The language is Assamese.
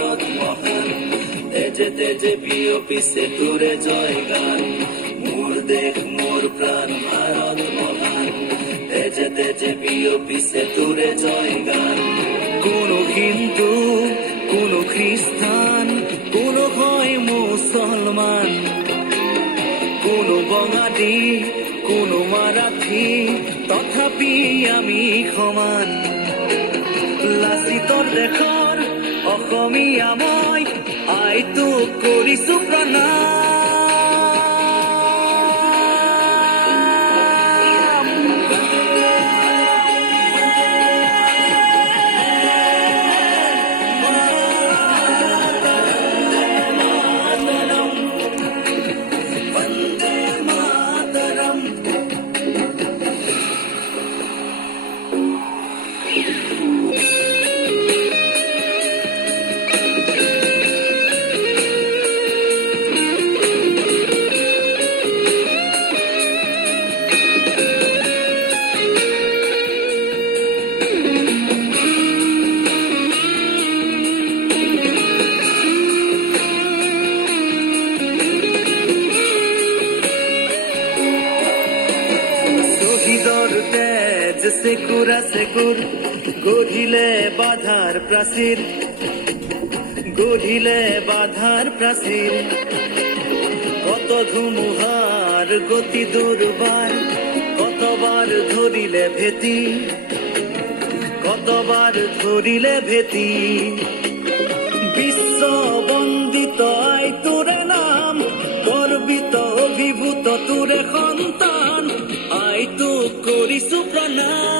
ভাৰত মহান তেজে তেজে বিয়পিছে তোৰে জয় গান মোৰ দেশ মোৰ প্ৰাণ ভাৰত মহান তেজে তেজে বিয়পিছে তোৰে জয় গান কোনো হিন্দু কোনো খ্ৰীষ্টান কোনো হয় মুছলমান কোনো বঙালী কোনো মাৰাঠী তথাপি আমি সমান লাচিতৰ দেশৰ অসমীয়া মই আইটোক কৰিছো প্ৰণাম সেকুৰা সেকুৰ গঢ়িলে বাধাৰ প্ৰাচীৰ কত ধুমুহাৰ গতি দুৰ্বাৰ কতবাৰ ধৰিলে ভেটি বিশ্ব বন্দিত আই তোৰে নাম গৰ্বিত অভিভূত তোৰে সন্তান আইটোক কৰিছো প্ৰণাম